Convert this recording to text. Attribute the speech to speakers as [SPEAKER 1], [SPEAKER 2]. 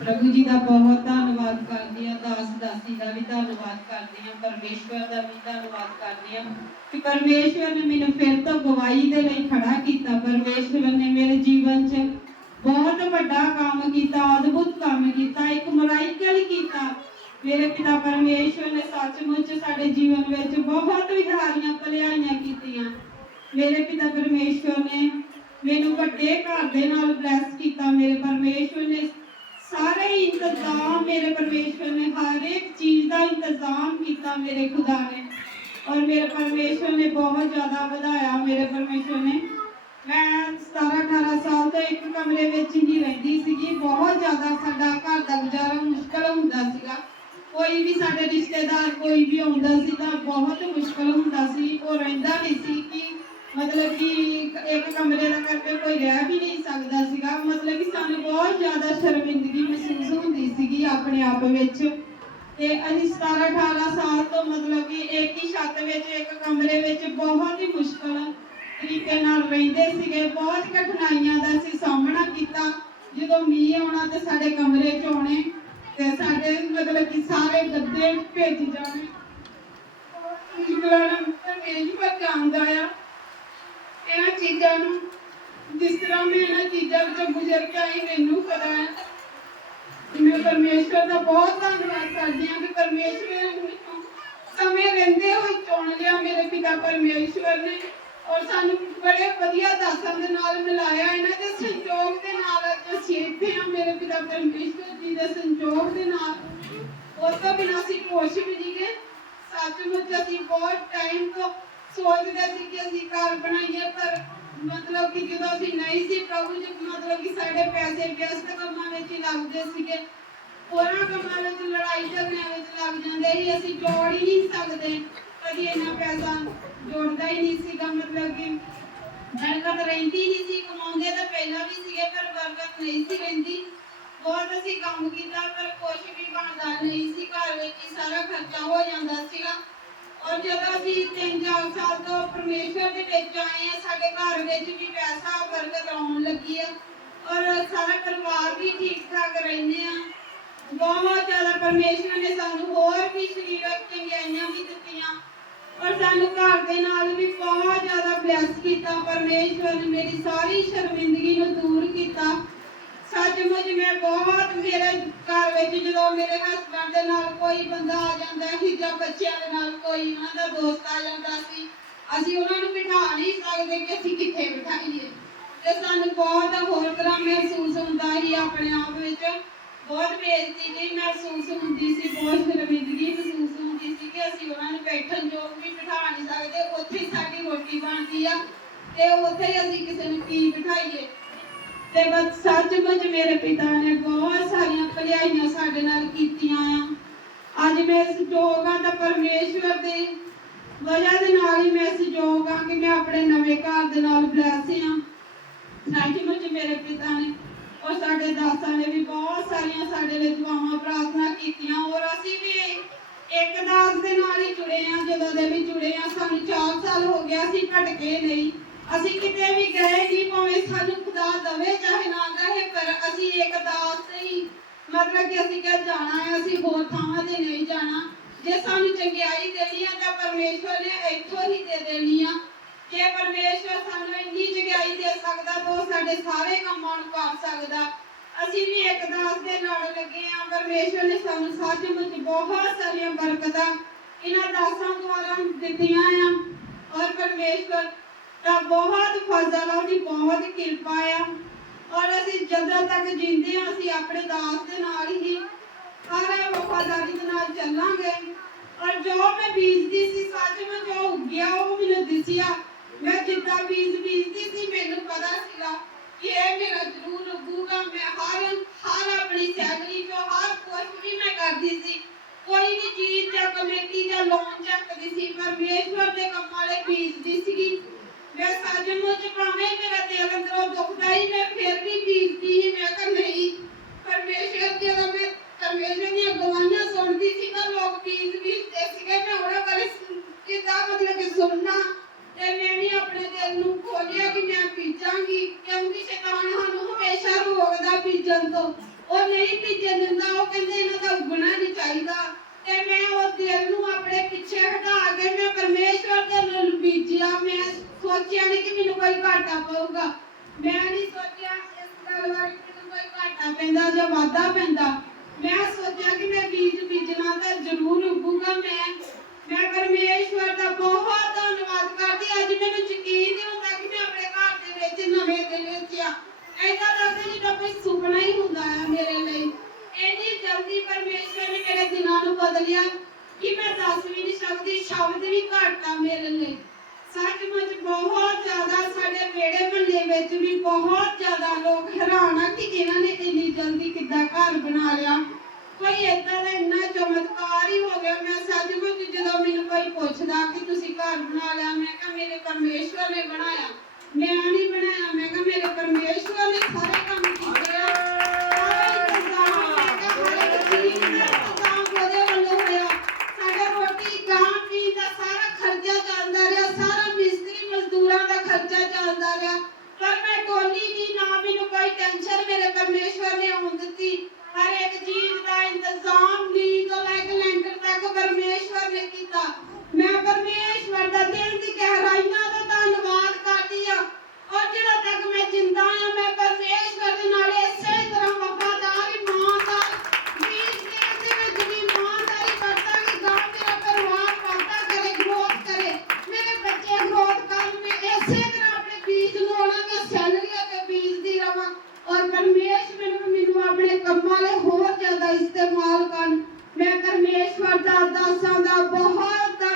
[SPEAKER 1] ਪ੍ਰਭੂ ਜੀ ਦਾ ਬਹੁਤ ਧੰਨਵਾਦ ਕਰਦੀ ਹਾਂ, ਦਾਸ ਦਾਸੀ ਦਾ ਵੀ ਧੰਨਵਾਦ ਕਰਦੀ ਹਾਂ, ਪਰਮੇਸ਼ਵਰ ਦਾ ਵੀ ਧੰਨਵਾਦ ਕਰਦੀ ਹਾਂ ਕਿ ਪਰਮੇਸ਼ਵਰ ਨੇ ਮੈਨੂੰ ਫਿਰ ਤੋਂ ਗਵਾਹੀ ਦੇ ਲਈ ਖੜਾ ਕੀਤਾ। ਪਰਮੇਸ਼ਵਰ ਨੇ ਮੇਰੇ ਜੀਵਨ 'ਚ ਬਹੁਤ ਵੱਡਾ ਕੰਮ ਕੀਤਾ, ਅਦਭੁਤ ਕੰਮ ਕੀਤਾ, ਇੱਕ ਮਲਾਈਕਲ ਕੀਤਾ। ਮੇਰੇ ਪਿਤਾ ਪਰਮੇਸ਼ਵਰ ਨੇ ਸੱਚਮੁੱਚ ਸਾਡੇ ਜੀਵਨ ਵਿੱਚ ਬਹੁਤ ਵਿਹਾਰੀਆਂ, ਭਲਾਈਆਂ ਕੀਤੀਆਂ। ਮੇਰੇ ਪਿਤਾ ਪਰਮੇਸ਼ਵਰ ਨੇ ਮੈਨੂੰ ਵੱਡੇ ਘਰ ਦੇ ਨਾਲ ਬਲੈਸ ਕੀਤਾ। ਮੇਰੇ ਪਰਮੇਸ਼ਵਰ ਨੇ ਸਾਰੇ ਇੰਤਜ਼ਾਮ ਮੇਰੇ ਪਰਮੇਸ਼ਵਰ ਨੇ, ਹਰ ਇੱਕ ਚੀਜ਼ ਦਾ ਇੰਤਜ਼ਾਮ ਕੀਤਾ ਮੇਰੇ ਖੁਦਾ ਨੇ। ਔਰ ਮੇਰੇ ਪਰਮੇਸ਼ਵਰ ਨੇ ਬਹੁਤ ਜ਼ਿਆਦਾ ਵਧਾਇਆ ਮੇਰੇ ਪਰਮੇਸ਼ਵਰ ਨੇ। ਮੈਂ 17 18 ਸਾਲ ਤੋਂ ਇੱਕ ਕਮਰੇ ਵਿੱਚ ਹੀ ਰਹਿੰਦੀ ਸੀਗੀ। ਬਹੁਤ ਜ਼ਿਆਦਾ ਸਾਡਾ ਘਰ ਦਾ ਗੁਜ਼ਾਰਾ ਮੁਸ਼ਕਲ ਹੁੰਦਾ ਸੀਗਾ। ਕੋਈ ਵੀ ਸਾਡੇ ਰਿਸ਼ਤੇਦਾਰ ਕੋਈ ਵੀ ਆਉਂਦਾ ਸੀ ਤਾਂ ਬਹੁਤ ਮੁਸ਼ਕਲ ਹੁੰਦਾ ਸੀ ਉਹ ਰਹਿੰਦਾ ਨਹੀਂ ਸੀ ਕਿ ਮਤਲਬ ਕਿ ਇੱਕ ਕਮਰੇ ਦਾ ਕਰਕੇ ਕੋਈ ਰਹਿ ਵੀ ਨਹੀਂ ਸਕਦਾ ਸੀਗਾ। ਮਤਲਬ ਕਿ ਸਾਨੂੰ ਬਹੁਤ ਜ਼ਿਆਦਾ ਸ਼ਰਮਿੰਦਗੀ ਮਹਿਸੂਸ ਹੁੰਦੀ ਸੀਗੀ ਆਪਣੇ ਆਪ ਵਿੱਚ। ਤੇ ਅਸੀਂ 17 18 ਸਾਲ ਤੋਂ ਮਤਲਬ ਕਿ ਇੱਕ ਹੀ ਛੱਤ ਵਿੱਚ, ਇੱਕ ਕਮਰੇ ਵਿੱਚ ਬਹੁਤ ਹੀ ਮੁਸ਼ਕਲ ਤਰੀਕੇ ਨਾਲ ਰਹਿੰਦੇ ਸੀਗੇ। ਬਹੁਤ ਕਠਿਨਾਈਆਂ ਦਾ ਅਸੀਂ ਸਾਹਮਣਾ ਕੀਤਾ। ਜਦੋਂ ਮੀਂਹ ਆਉਣਾ ਤੇ ਸਾਡੇ ਕਮਰੇ 'ਚ ਆਉਣੇ ਤੇ ਸਾਡੇ ਮਤਲਬ ਕਿ ਸਾਰੇ ਗੱਦੇ ਭੇਜ ਜਾਣੇ। ਇੰਗਲੈਂਡ ਤੇ ਮੇਜ ਪਰ ਜਾਂਦਾ ਆ ਇਹਨਾਂ ਚੀਜ਼ਾਂ ਨੂੰ, ਜਿਸ ਤਰ੍ਹਾਂ ਮੈਂ ਇਹਨਾਂ ਚੀਜ਼ਾਂ ਵਿੱਚੋਂ ਗੁਜ਼ਰ ਕੇ ਆਈ, ਮੈਨੂੰ ਪਤਾ ਹੈ ਕਿ ਮੈਂ ਪਰਮੇਸ਼ਵਰ ਦਾ ਬਹੁਤ ਧੰਨਵਾਦ ਕਰਦੀ ਹਾਂ ਕਿ ਪਰਮੇਸ਼ਵਰ ਨੇ ਮੈਨੂੰ ਸਮੇਂ ਰਹਿੰਦੇ ਹੋਏ ਚੁਣ ਲਿਆ ਮੇਰੇ ਪਿਤਾ ਪਰਮੇਸ਼ਵਰ ਨੇ ਔਰ ਸਾਨੂੰ ਬੜੇ ਵਧੀਆ ਦਾਸਾਂ ਦੇ ਨਾਲ ਮਿਲਾਇਆ, ਇਹਨਾਂ ਦੇ ਸੰਯੋਗ ਦੇ ਨਾਲ ਅੱਜ ਅਸੀਂ ਇੱਥੇ ਹਾਂ, ਮੇਰੇ ਪਿਤਾ ਪਰਮੇਸ਼ਵਰ ਜੀ ਦੇ ਸੰਯੋਗ ਦੇ ਨਾਲ। ਉਸ ਤੋਂ ਬਿਨਾਂ ਅਸੀਂ ਕੁਛ ਵੀ ਨਹੀਂ ਗਏ। ਸੱਚਮੁੱਚ ਅਸੀਂ ਬਹੁਤ ਟਾਈਮ ਤੋਂ ਸੋਚਦੇ ਸੀ ਕਿ ਅਸੀਂ ਘਰ ਬਣਾਈਏ, ਪਰ ਮਤਲਬ ਕਿ ਜਦੋਂ ਅਸੀਂ ਨਹੀਂ ਸੀ ਪ੍ਰਭੂ ਜੀ, ਮਤਲਬ ਕਿ ਸਾਡੇ ਪੈਸੇ ਵਿਅਸਤ ਕੰਮਾਂ ਵਿੱਚ ਹੀ ਲੱਗਦੇ ਸੀਗੇ। ਹੋਰਾਂ ਕੰਮਾਂ ਵਿੱਚ ਲੜਾਈ ਝਗੜਿਆਂ ਵਿੱਚ ਲੱਗ ਜਾਂਦੇ ਸੀ, ਅਸੀਂ ਜੋੜ ਹੀ ਨਹੀਂ ਸਕਦੇ। ਕਦੀ ਇੰਨਾ ਪੈਸਾ ਜੋੜਦਾ ਹੀ ਨਹੀਂ ਸੀਗਾ, ਮਤਲਬ ਕਿ ਬਰਕਤ ਰਹਿੰਦੀ ਨਹੀਂ ਸੀ, ਕਮਾਉਂਦੇ ਤਾਂ ਪਹਿਲਾਂ ਵੀ ਸੀਗੇ, ਪਰ ਬਰਕਤ ਨਹੀਂ ਸੀ ਰਹਿੰਦੀ। ਬਹੁਤ ਅਸੀਂ ਕੰਮ ਕੀਤਾ, ਪਰ ਕੁਝ ਵੀ ਬਣਦਾ ਨਹੀਂ ਸੀ, ਘਰ ਵਿੱਚ ਹੀ ਸਾਰਾ ਖਰਚਾ ਹੋ ਜਾਂਦਾ ਸੀਗਾ। ਔਰ ਜਦੋਂ ਅਸੀਂ ਤਿੰਨ ਚਾਰ ਸਾਲ ਤੋਂ ਪਰਮੇਸ਼ਵਰ ਦੇ ਵਿੱਚ ਆਏ ਆ ਸਾਡੇ ਘਰ ਵਿੱਚ ਵੀ ਪੈਸਾ ਬਰਕਤ ਆਉਣ ਲੱਗੀ ਆ। ਔਰ ਸਾਰਾ ਪਰਿਵਾਰ ਵੀ ਠੀਕ ਠਾਕ ਰਹਿੰਦੇ ਆ। ਬਹੁਤ ਜ਼ਿਆਦਾ ਪਰਮੇਸ਼ਵਰ ਨੇ ਸਾਨੂੰ ਹੋਰ ਵੀ ਸਰੀਰਕ ਚੰਗਿਆਈਆਂ ਵੀ ਦਿੱਤੀਆਂ। ਔਰ ਸਾਨੂੰ ਘਰ ਦੇ ਨਾਲ ਵੀ ਬਹੁਤ ਜ਼ਿਆਦਾ ਬਲੈਸ ਕੀਤਾ। ਪਰਮੇਸ਼ਵਰ ਨੇ ਮੇਰੀ ਸਾਰੀ ਸ਼ਰਮਿੰਦਗੀ ਨੂੰ ਦੂਰ ਕੀਤਾ। ਸੱਚਮੁੱਚ ਮੈਂ ਬਹੁਤ ਮੇਰੇ ਘਰ ਵਿੱਚ ਜਦੋਂ ਮੇਰੇ ਹਸਬੰਦ ਦੇ ਨਾਲ ਕੋਈ ਬੰਦਾ ਆ ਜਾਂਦਾ ਸੀ ਜਾਂ ਬੱਚਿਆਂ ਦੇ ਨਾਲ ਕੋਈ ਉਹਨਾਂ ਦਾ ਦੋਸਤ ਆ ਜਾਂਦਾ ਸੀ, ਅਸੀਂ ਉਹਨਾਂ ਨੂੰ ਬਿਠਾ ਨਹੀਂ ਸਕਦੇ ਕਿ ਅਸੀਂ ਕਿੱਥੇ ਬਿਠਾਈਏ। ਤੇ ਸਾਨੂੰ ਬਹੁਤ ਹੋਰ ਤਰ੍ਹਾਂ ਮਹਿਸੂਸ ਹੁੰਦਾ ਸੀ ਆਪਣੇ ਆਪ ਵਿੱਚ। ਬਹੁਤ ਬੇਇੱਜ਼ਤੀ ਜਿਹੀ ਮਹਿਸੂਸ ਹੁੰਦੀ ਸੀ, ਬਹੁਤ ਸ਼ਰਮਿੰਦਗੀ ਮਹਿਸੂਸ ਹੁੰਦੀ ਸੀ ਕਿ ਅਸੀਂ ਉਹਨਾਂ ਨੂੰ ਬੈਠਣ ਯੋਗ ਵੀ ਬਿਠਾ ਨਹੀਂ ਸਕਦੇ, ਉੱਥੇ ਸਾਡੀ ਰੋਟੀ ਬਣਦੀ ਆ ਤੇ ਉੱਥੇ ਅਸੀਂ ਕਿਸੇ ਨੂੰ ਕੀ ਬਿਠਾਈਏ। ਤੇ ਬਸ ਸੱਚਮੁੱਚ ਮੇਰੇ ਪਿਤਾ ਨੇ ਬਹੁਤ ਸਾਰੀਆਂ ਭਲਾਈਆਂ ਸਾਡੇ ਨਾਲ ਕੀਤੀਆਂ ਆ। ਅੱਜ ਮੈਂ ਇਸ ਯੋਗ ਆ ਪਰਮੇਸ਼ਵਰ ਦੀ ਵਜ੍ਹਾ ਦੇ ਨਾਲ ਹੀ ਮੈਂ ਇਸ ਯੋਗ ਕਿ ਮੈਂ ਆਪਣੇ ਨਵੇਂ ਘਰ ਦੇ ਨਾਲ ਬਲੈਸ ਆ। ਸੱਚਮੁੱਚ ਮੇਰੇ ਪਿਤਾ ਨੇ ਔਰ ਸਾਡੇ ਦਾਸਾਂ ਨੇ ਵੀ ਬਹੁਤ ਸਾਰੀਆਂ ਸਾਡੇ ਲਈ ਦੁਆਵਾਂ ਪ੍ਰਾਰਥਨਾ ਕੀਤੀਆਂ ਔਰ ਅਸੀਂ ਵੀ ਇੱਕ ਦਾਸ ਦੇ ਨਾਲ ਹੀ ਜੁੜੇ ਆ। ਜਦੋਂ ਦੇ ਵੀ ਜੁੜੇ ਆ, ਸਾਨੂੰ 4 ਸਾਲ ਹੋ ਗਿਆ ਸੀ ਭਟਕੇ ਨਹੀਂ। ਅਸੀਂ ਕਿਤੇ ਵੀ ਗਏ ਨਹੀਂ ਭਾਵੇਂ ਸਾਨੂੰ ਖੁਦਾ ਦਵੇ, ਚਾਹੇ ਨਾ ਦਵੇ ਪਰ ਅਸੀਂ ਇੱਕ ਦਾਸ ਤੇ ਮਤਲਬ ਕਿ ਅਸੀਂ ਕਿਹਾ ਜਾਣਾ ਹੈ, ਅਸੀਂ ਹੋਰ ਥਾਵਾਂ ਤੇ ਨਹੀਂ ਜਾਣਾ। ਜੇ ਸਾਨੂੰ ਚੰਗਿਆਈ ਦੇਣੀ ਆ ਤਾਂ ਪਰਮੇਸ਼ਵਰ ਨੇ ਇੱਥੋਂ ਹੀ ਦੇ ਦੇਣੀ ਆ। ਜੇ ਪਰਮੇਸ਼ਵਰ ਸਾਨੂੰ ਇੰਨੀ ਚੰਗਿਆਈ ਦੇ ਸਕਦਾ ਤਾਂ ਸਾਡੇ ਸਾਰੇ ਕੰਮਾਂ ਨੂੰ ਕਰ ਸਕਦਾ। ਅਸੀਂ ਵੀ ਇੱਕ ਦਾਸ ਦੇ ਨਾਲ ਲੱਗੇ ਆ ਪਰਮੇਸ਼ਵਰ ਨੇ ਸਾਨੂੰ ਸੱਚਮੁੱਚ ਬਹੁਤ ਸਾਰੀਆਂ ਬਰਕਤਾਂ, ਇਹਨਾਂ ਦਾਸਾਂ ਦੁਆਰਾ ਦਿੱਤੀਆਂ ਆ। ਔਰ ਪਰਮੇਸ਼ਵਰ ਦਾ ਬਹੁਤ ਫਜ਼ਲ ਆ, ਉਹਦੀ ਬਹੁਤ ਕਿਰਪਾ ਆ। ਔਰ ਅਸੀਂ ਜਦੋਂ ਤੱਕ ਜਿੰਦੇ ਆ ਅਸੀਂ ਆਪਣੇ ਦਾਸ ਦੇ ਨਾਲ ਹੀ ਹਰ ਵਫਾਦਾਰੀ ਦੇ ਨਾਲ ਚੱਲਾਂਗੇ। ਔਰ ਜੋ ਮੈਂ ਬੀਜਦੀ ਸੀ ਸੱਚ ਵਿੱਚ ਜੋ ਉੱਗਿਆ, ਉਹ ਮੈਨੂੰ ਦਿਸਿਆ। ਮੈਂ ਜਿੱਦਾਂ ਬੀਜ ਬੀਜਦੀ ਸੀ, ਮੈਨੂੰ ਪਤਾ ਸੀਗਾ ਕਿ ਇਹ ਮੇਰਾ ਜ਼ਰੂਰ ਉੱਗੂਗਾ। ਮੈਂ ਹਰ ਹਰ ਆਪਣੀ ਸੈਲਰੀ ਚੋਂ ਹਰ ਕੁਝ ਵੀ ਮੈਂ ਕਰਦੀ ਸੀ। ਕੋਈ ਵੀ ਚੀਜ਼ ਜਾਂ ਕਮੇਟੀ ਜਾਂ ਲੋਨ ਚੱਕਦੀ ਸੀ, ਪਰਮੇਸ਼ਵਰ ਦੇ ਕੰਮ ਵਾਲੇ ਬੀਜਦੀ ਸੀਗੀ। ਮੈਂ ਸੱਚਮੁੱਚ ਭਾਵੇਂ ਮੇਰਾ ਦਿਲ ਅੰਦਰੋਂ ਦੁਖਦਾ ਹੀ, ਮੈਂ ਫਿਰ ਵੀ ਬੀਜਦੀ ਸੀ ਮੈਂ ਕਿਹਾ ਨਹੀਂ। ਪਰਮੇਸ਼ਵਰ ਜਦੋਂ ਮੈਂ ਪਰਮੇਸ਼ਵਰ ਦੀਆਂ ਗਵਾਹੀਆਂ ਸੁਣਦੀ ਸੀ ਤਾਂ ਲੋਕ ਬੀਜ ਬੀਜਦੇ ਸੀਗੇ। ਮੈਂ ਉਹਨਾਂ ਬਾਰੇ ਸੁਣ- ਮਤਲਬ ਕਿ ਸੁਣਨਾ? ਤੇ ਮੈਂ ਵੀ ਆਪਣੇ ਦਿਲ ਨੂੰ ਖੋਲਿਆ ਕਿ ਮੈਂ ਬੀਜਾਂਗੀ। ਕਿਉਂਕਿ ਸ਼ੈਤਾਨ ਸਾਨੂੰ ਹਮੇਸ਼ਾ ਰੋਕਦਾ ਬੀਜਣ ਤੋਂ। ਉਹ ਨਹੀਂ ਭੀਜਣ ਦਿੰਦਾ, ਉਹ ਕਹਿੰਦੇ ਇਹਨਾਂ ਦਾ ਉੱਗਣਾ ਨਹੀਂ ਚਾਹੀਦਾ। ਤੇ ਮੈਂ ਉਹ ਦਿਲ ਨੂੰ ਆਪਣੇ ਪਿੱਛੇ ਹਟਾ ਕੇ ਮੈਂ ਪਰਮੇਸ਼ਵਰ ਮੈਂ ਸੋਚਿਆ ਨਹੀਂ ਕਿ ਮੈਨੂੰ ਕੋਈ ਘਾਟਾ ਪਊਗਾ। ਮੈਂ ਨਹੀਂ ਸੋਚਿਆ ਇਸ ਗੱਲ ਬਾਰੇ ਮੈਨੂੰ ਕੋਈ ਘਾਟਾ ਪੈਂਦਾ ਜਾਂ ਵਾਧਾ ਪੈਂਦਾ। ਮੈਂ ਸੋਚਿਆ ਕਿ ਮੈਂ ਬੀਜ ਬੀਜਣਾ ਤਾਂ ਜ਼ਰੂਰ ਉੱਗੂਗਾ ਮੈਂ। ਮੈਂ ਪਰਮੇਸ਼ਵਰ ਦਾ ਬਹੁਤ ਧੰਨਵਾਦ ਕਰਦੀ ਅੱਜ ਮੈਨੂੰ ਯਕੀਨ ਨਹੀਂ ਹੁੰਦਾ ਕਿ ਮੈਂ ਆਪਣੇ ਘਰ ਦੇ ਵਿੱਚ ਨਵੇਂ ਦੇ ਵਿੱਚ ਆ। ਐਦਾਂ ਲੱਗਦਾ ਜਿੱਦਾਂ ਕੋਈ ਸੁਪਨਾ ਹੀ ਹੁੰਦਾ ਆ ਮੇਰੇ ਲਈ। ਇੰਨੀ ਜਲਦੀ ਪਰਮੇਸ਼ਵਰ ਨੇ ਮੇਰੇ ਦਿਨਾਂ ਨੂੰ ਬਦਲਿਆ ਕਿ ਮੈਂ ਦੱਸ ਵੀ ਨਹੀਂ ਸਕਦੀ ਸ਼ਬਦ ਵੀ ਘੱਟ ਆ ਮੇਰੇ ਲਈ। ਸੱਚਮੁੱਚ ਬਹੁਤ ਜ਼ਿਆਦਾ ਸਾਡੇ ਵੇੜੇ ਮਹੱਲੇ ਵਿੱਚ ਵੀ ਬਹੁਤ ਜ਼ਿਆਦਾ ਲੋਕ ਹੈਰਾਨ ਆ ਕਿ ਇਹਨਾਂ ਨੇ ਇੰਨੀ ਜਲਦੀ ਕਿੱਦਾਂ ਘਰ ਬਣਾ ਲਿਆ। ਕੋਈ ਏਦਾਂ ਦਾ ਇੰਨਾ ਚਮਤਕਾਰ ਹੀ ਹੋ ਗਿਆ। ਮੈਂ ਸੱਚਮੁੱਚ ਜਦੋਂ ਮੈਨੂੰ ਕੋਈ ਪੁੱਛਦਾ ਕਿ ਤੁਸੀਂ ਘਰ ਬਣਾ ਲਿਆ, ਮੈਂ ਕਿਹਾ ਮੇਰੇ ਪਰਮੇਸ਼ਵਰ ਨੇ ਬਣਾਇਆ। ਮੈਂ ਨਹੀਂ ਬਣਾਇਆ, ਮੈਂ ਕਿਹਾ ਮੇਰੇ ਪਰਮੇਸ਼ਵਰ ਨੇ ਸਾਰੇ ਕੰਮ ਕੀਤੇ।